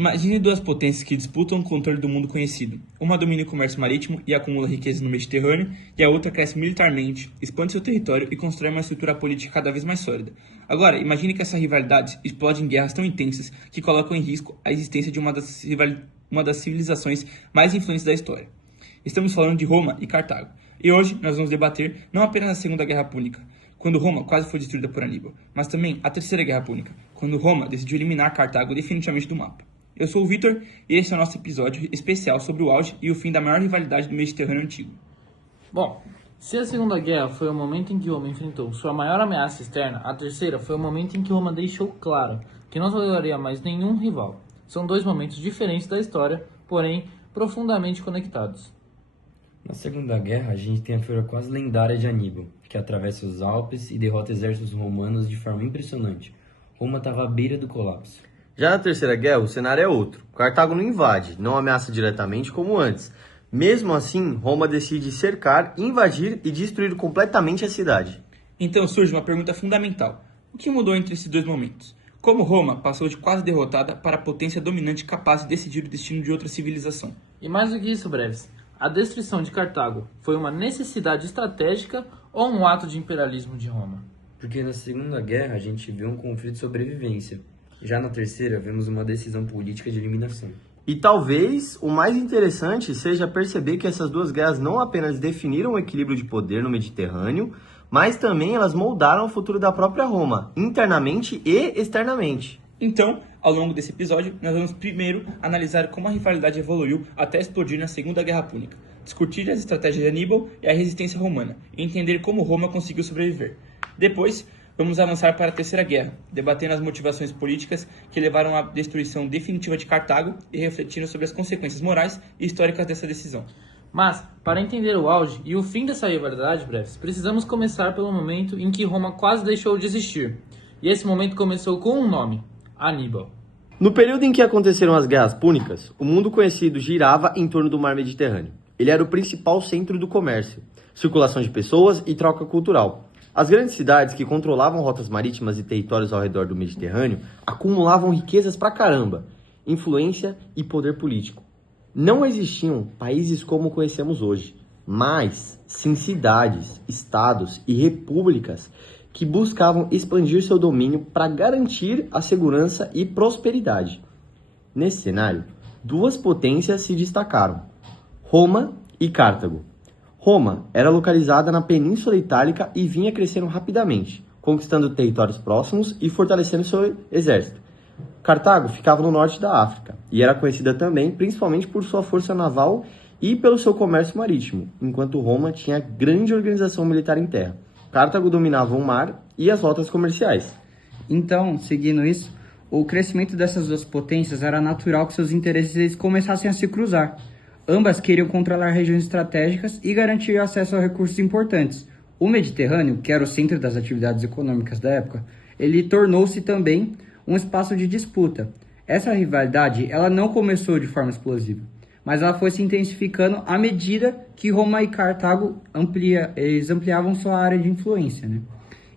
Imagine duas potências que disputam o controle do mundo conhecido. Uma domina o comércio marítimo e acumula riquezas no Mediterrâneo, e a outra cresce militarmente, expande seu território e constrói uma estrutura política cada vez mais sólida. Agora, imagine que essa rivalidade explode em guerras tão intensas que colocam em risco a existência de uma das civilizações mais influentes da história. Estamos falando de Roma e Cartago. E hoje nós vamos debater não apenas a Segunda Guerra Púnica, quando Roma quase foi destruída por Aníbal, mas também a Terceira Guerra Púnica, quando Roma decidiu eliminar Cartago definitivamente do mapa. Eu sou o Vitor e esse é o nosso episódio especial sobre o auge e o fim da maior rivalidade do Mediterrâneo antigo. Bom, se a Segunda Guerra foi o momento em que Roma enfrentou sua maior ameaça externa, a Terceira foi o momento em que Roma deixou claro que não toleraria mais nenhum rival. São dois momentos diferentes da história, porém profundamente conectados. Na Segunda Guerra, a gente tem a figura quase lendária de Aníbal, que atravessa os Alpes e derrota exércitos romanos de forma impressionante. Roma estava à beira do colapso. Já na Terceira Guerra, o cenário é outro. Cartago não invade, não ameaça diretamente como antes. Mesmo assim, Roma decide cercar, invadir e destruir completamente a cidade. Então surge uma pergunta fundamental. O que mudou entre esses dois momentos? Como Roma passou de quase derrotada para a potência dominante capaz de decidir o destino de outra civilização? E mais do que isso, Breves, a destruição de Cartago foi uma necessidade estratégica ou um ato de imperialismo de Roma? Porque na Segunda Guerra, a gente vê um conflito de sobrevivência. Já na Terceira, vemos uma decisão política de eliminação. E talvez o mais interessante seja perceber que essas duas guerras não apenas definiram o equilíbrio de poder no Mediterrâneo, mas também elas moldaram o futuro da própria Roma, internamente e externamente. Então, ao longo desse episódio, nós vamos primeiro analisar como a rivalidade evoluiu até explodir na Segunda Guerra Púnica, discutir as estratégias de Aníbal e a resistência romana, e entender como Roma conseguiu sobreviver. Depois, vamos avançar para a Terceira Guerra, debatendo as motivações políticas que levaram à destruição definitiva de Cartago e refletindo sobre as consequências morais e históricas dessa decisão. Mas, para entender o auge e o fim dessa rivalidade, Breves, precisamos começar pelo momento em que Roma quase deixou de existir. E esse momento começou com um nome: Aníbal. No período em que aconteceram as guerras púnicas, o mundo conhecido girava em torno do mar Mediterrâneo. Ele era o principal centro do comércio, circulação de pessoas e troca cultural. As grandes cidades que controlavam rotas marítimas e territórios ao redor do Mediterrâneo acumulavam riquezas pra caramba, influência e poder político. Não existiam países como conhecemos hoje, mas sim cidades, estados e repúblicas que buscavam expandir seu domínio para garantir a segurança e prosperidade. Nesse cenário, duas potências se destacaram: Roma e Cartago. Roma era localizada na Península Itálica e vinha crescendo rapidamente, conquistando territórios próximos e fortalecendo seu exército. Cartago ficava no norte da África e era conhecida também principalmente por sua força naval e pelo seu comércio marítimo, enquanto Roma tinha grande organização militar em terra. Cartago dominava o mar e as rotas comerciais. Então, seguindo isso, o crescimento dessas duas potências era natural que seus interesses começassem a se cruzar. Ambas queriam controlar regiões estratégicas e garantir acesso a recursos importantes. O Mediterrâneo, que era o centro das atividades econômicas da época, ele tornou-se também um espaço de disputa. Essa rivalidade ela não começou de forma explosiva, mas ela foi se intensificando à medida que Roma e Cartago ampliavam sua área de influência, né?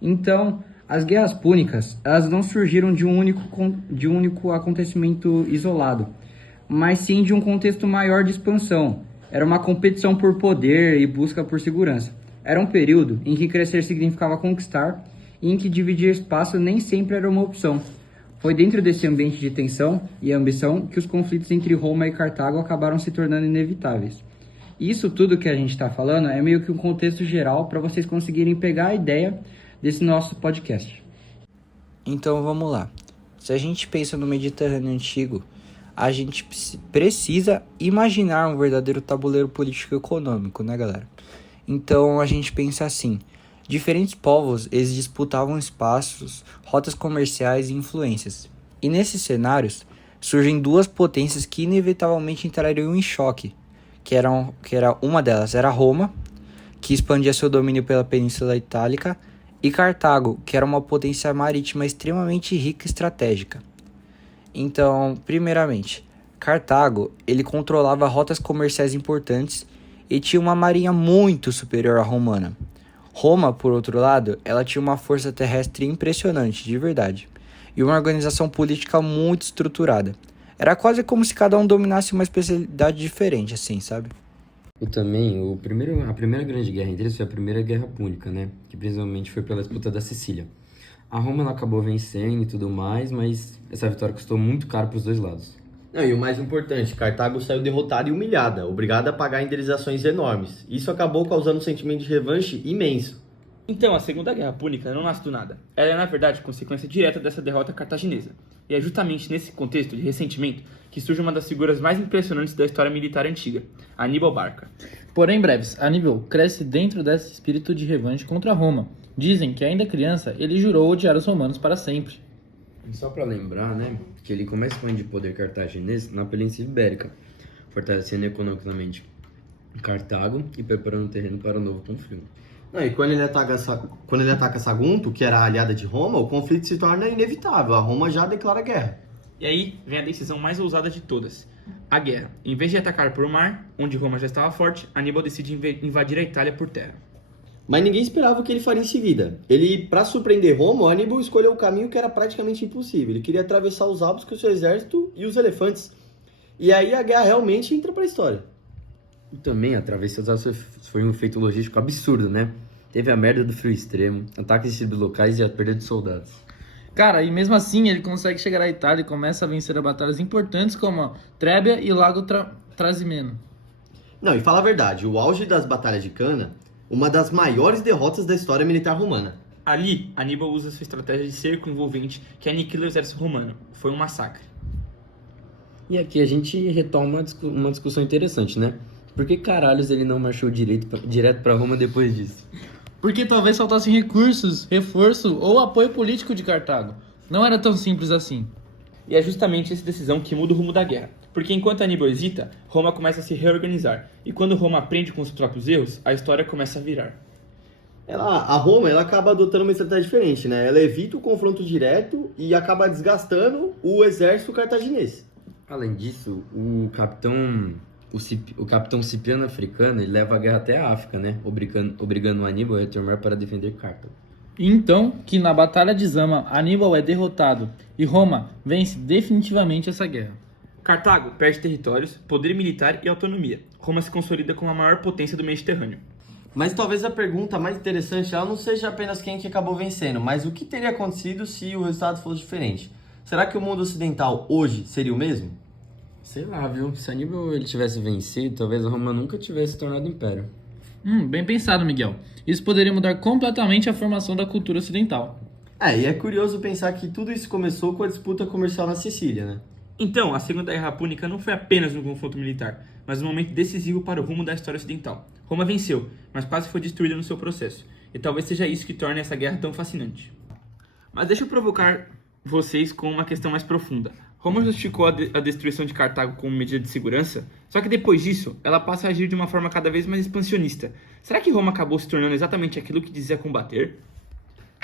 Então, as guerras púnicas elas não surgiram de um único acontecimento isolado, mas sim de um contexto maior de expansão. Era uma competição por poder e busca por segurança. Era um período em que crescer significava conquistar e em que dividir espaço nem sempre era uma opção. Foi dentro desse ambiente de tensão e ambição que os conflitos entre Roma e Cartago acabaram se tornando inevitáveis. E isso tudo que a gente está falando é meio que um contexto geral para vocês conseguirem pegar a ideia desse nosso podcast. Então vamos lá. Se a gente pensa no Mediterrâneo antigo, a gente precisa imaginar um verdadeiro tabuleiro político-econômico, né, galera? Então a gente pensa assim: diferentes povos, eles disputavam espaços, rotas comerciais e influências. E nesses cenários, surgem duas potências que inevitavelmente entrariam em choque, que era uma delas era Roma, que expandia seu domínio pela Península Itálica, e Cartago, que era uma potência marítima extremamente rica e estratégica. Então, primeiramente, Cartago, ele controlava rotas comerciais importantes e tinha uma marinha muito superior à romana. Roma, por outro lado, ela tinha uma força terrestre impressionante, de verdade, e uma organização política muito estruturada. Era quase como se cada um dominasse uma especialidade diferente, assim, sabe? E também, a primeira grande guerra entre eles foi a Primeira Guerra Púnica, né? Que principalmente foi pela disputa da Sicília. A Roma ela acabou vencendo e tudo mais, mas essa vitória custou muito caro para os dois lados. Não, e o mais importante, Cartago saiu derrotada e humilhada, obrigada a pagar indenizações enormes. Isso acabou causando um sentimento de revanche imenso. Então, a Segunda Guerra Púnica não nasce do nada. Ela é, na verdade, consequência direta dessa derrota cartaginesa. E é justamente nesse contexto de ressentimento que surge uma das figuras mais impressionantes da história militar antiga, Aníbal Barca. Porém, breves, Aníbal cresce dentro desse espírito de revanche contra Roma. Dizem que ainda criança, ele jurou odiar os romanos para sempre. E só para lembrar, né, que ele começa a expandir poder cartaginês na Península Ibérica, fortalecendo economicamente Cartago e preparando o terreno para um novo conflito. Não, e quando ele ataca Sagunto, que era a aliada de Roma, o conflito se torna inevitável. A Roma já declara guerra. E aí vem a decisão mais ousada de todas, a guerra. Em vez de atacar por mar, onde Roma já estava forte, Aníbal decide invadir a Itália por terra. Mas ninguém esperava o que ele faria em seguida. Para surpreender Roma, o Aníbal escolheu um caminho que era praticamente impossível. Ele queria atravessar os Alpes com o seu exército e os elefantes. E aí a guerra realmente entra para a história. E também a travessia dos Alpes foi um feito logístico absurdo, né? Teve a merda do frio extremo, ataques de cidades locais e a perda de soldados. Cara, e mesmo assim ele consegue chegar à Itália e começa a vencer batalhas importantes como a Trébia e Lago Trasimeno. Não, e fala a verdade, o auge das batalhas de Cana, uma das maiores derrotas da história militar romana. Ali, Aníbal usa sua estratégia de cerco envolvente que aniquila o exército romano. Foi um massacre. E aqui a gente retoma uma discussão interessante, né? Por que caralhos ele não marchou direto para Roma depois disso? Porque talvez faltassem recursos, reforço ou apoio político de Cartago. Não era tão simples assim. E é justamente essa decisão que muda o rumo da guerra. Porque enquanto Aníbal hesita, Roma começa a se reorganizar. E quando Roma aprende com os próprios erros, a história começa a virar. A Roma acaba adotando uma estratégia diferente, né? Ela evita o confronto direto e acaba desgastando o exército cartaginês. Além disso, o capitão Cipriano Africano ele leva a guerra até a África, né? Obrigando Aníbal a retornar para defender Cartago. Então, que na Batalha de Zama, Aníbal é derrotado e Roma vence definitivamente essa guerra. Cartago perde territórios, poder militar e autonomia. Roma se consolida como a maior potência do Mediterrâneo. Mas talvez a pergunta mais interessante ela não seja apenas quem que acabou vencendo, mas o que teria acontecido se o resultado fosse diferente. Será que o mundo ocidental hoje seria o mesmo? Sei lá, viu? Se Aníbal ele tivesse vencido, talvez a Roma nunca tivesse se tornado império. Bem pensado, Miguel. Isso poderia mudar completamente a formação da cultura ocidental. E é curioso pensar que tudo isso começou com a disputa comercial na Sicília, né? Então, a Segunda Guerra Púnica não foi apenas um confronto militar, mas um momento decisivo para o rumo da história ocidental. Roma venceu, mas quase foi destruída no seu processo. E talvez seja isso que torne essa guerra tão fascinante. Mas deixa eu provocar vocês com uma questão mais profunda. Roma justificou a destruição de Cartago como medida de segurança, só que depois disso, ela passa a agir de uma forma cada vez mais expansionista. Será que Roma acabou se tornando exatamente aquilo que dizia combater?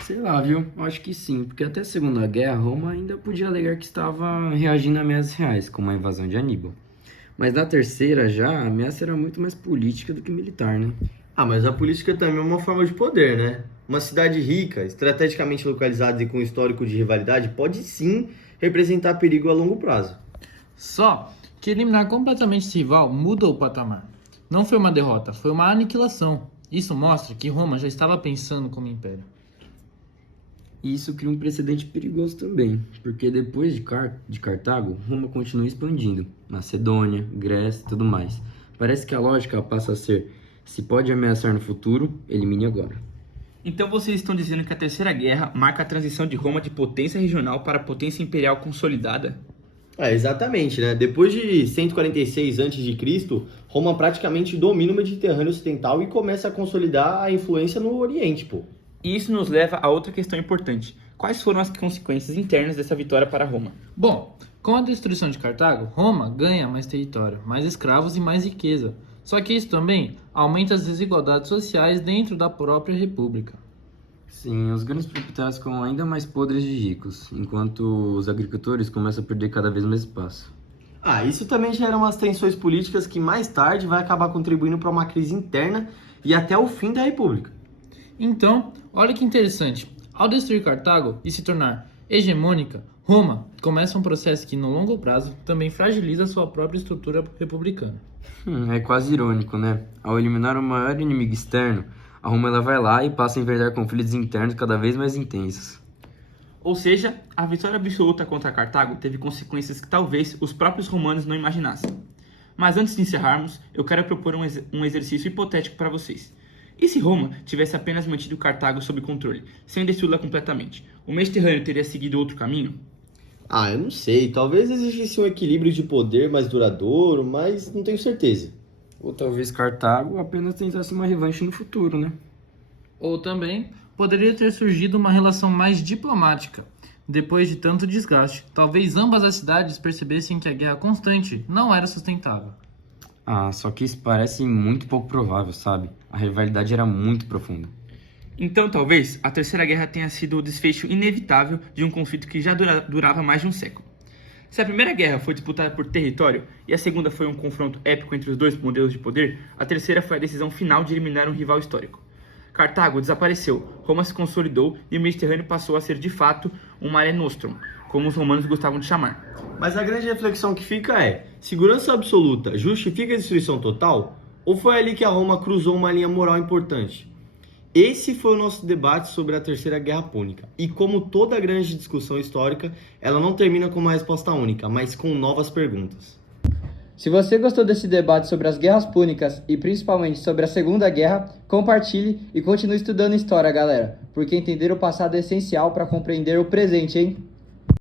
Sei lá, viu? Eu acho que sim, porque até a Segunda Guerra, Roma ainda podia alegar que estava reagindo a ameaças reais, como a invasão de Aníbal. Mas na terceira já, a ameaça era muito mais política do que militar, né? Mas a política também é uma forma de poder, né? Uma cidade rica, estrategicamente localizada e com histórico de rivalidade pode sim representar perigo a longo prazo. Só que eliminar completamente esse rival muda o patamar. Não foi uma derrota, foi uma aniquilação. Isso mostra que Roma já estava pensando como império. E isso cria um precedente perigoso também, porque depois de Cartago, Roma continua expandindo. Macedônia, Grécia e tudo mais. Parece que a lógica passa a ser, se pode ameaçar no futuro, elimine agora. Então vocês estão dizendo que a Terceira Guerra marca a transição de Roma de potência regional para potência imperial consolidada? Exatamente, né? Depois de 146 a.C., Roma praticamente domina o Mediterrâneo Ocidental e começa a consolidar a influência no Oriente, pô. E isso nos leva a outra questão importante. Quais foram as consequências internas dessa vitória para Roma? Bom, com a destruição de Cartago, Roma ganha mais território, mais escravos e mais riqueza. Só que isso também aumenta as desigualdades sociais dentro da própria república. Sim, os grandes proprietários ficam ainda mais podres de ricos, enquanto os agricultores começam a perder cada vez mais espaço. Isso também gera umas tensões políticas que mais tarde vai acabar contribuindo para uma crise interna e até o fim da república. Então, olha que interessante. Ao destruir Cartago e se tornar hegemônica, Roma começa um processo que, no longo prazo, também fragiliza sua própria estrutura republicana. É quase irônico, né? Ao eliminar o maior inimigo externo, a Roma ela vai lá e passa a enfrentar conflitos internos cada vez mais intensos. Ou seja, a vitória absoluta contra Cartago teve consequências que talvez os próprios romanos não imaginassem. Mas antes de encerrarmos, eu quero propor um exercício hipotético para vocês. E se Roma tivesse apenas mantido Cartago sob controle, sem destruí-la completamente, o Mediterrâneo teria seguido outro caminho? Ah, eu não sei. Talvez existisse um equilíbrio de poder mais duradouro, mas não tenho certeza. Ou talvez Cartago apenas tentasse uma revanche no futuro, né? Ou também poderia ter surgido uma relação mais diplomática. Depois de tanto desgaste, talvez ambas as cidades percebessem que a guerra constante não era sustentável. Ah, só que isso parece muito pouco provável, sabe? A rivalidade era muito profunda. Então, talvez, a Terceira Guerra tenha sido o desfecho inevitável de um conflito que já durava mais de um século. Se a Primeira Guerra foi disputada por território e a Segunda foi um confronto épico entre os dois modelos de poder, a Terceira foi a decisão final de eliminar um rival histórico. Cartago desapareceu, Roma se consolidou e o Mediterrâneo passou a ser de fato um Mare Nostrum, como os romanos gostavam de chamar. Mas a grande reflexão que fica é: segurança absoluta justifica a destruição total? Ou foi ali que a Roma cruzou uma linha moral importante? Esse foi o nosso debate sobre a Terceira Guerra Púnica. E como toda grande discussão histórica, ela não termina com uma resposta única, mas com novas perguntas. Se você gostou desse debate sobre as guerras púnicas e principalmente sobre a Segunda Guerra, compartilhe e continue estudando história, galera, porque entender o passado é essencial para compreender o presente, hein?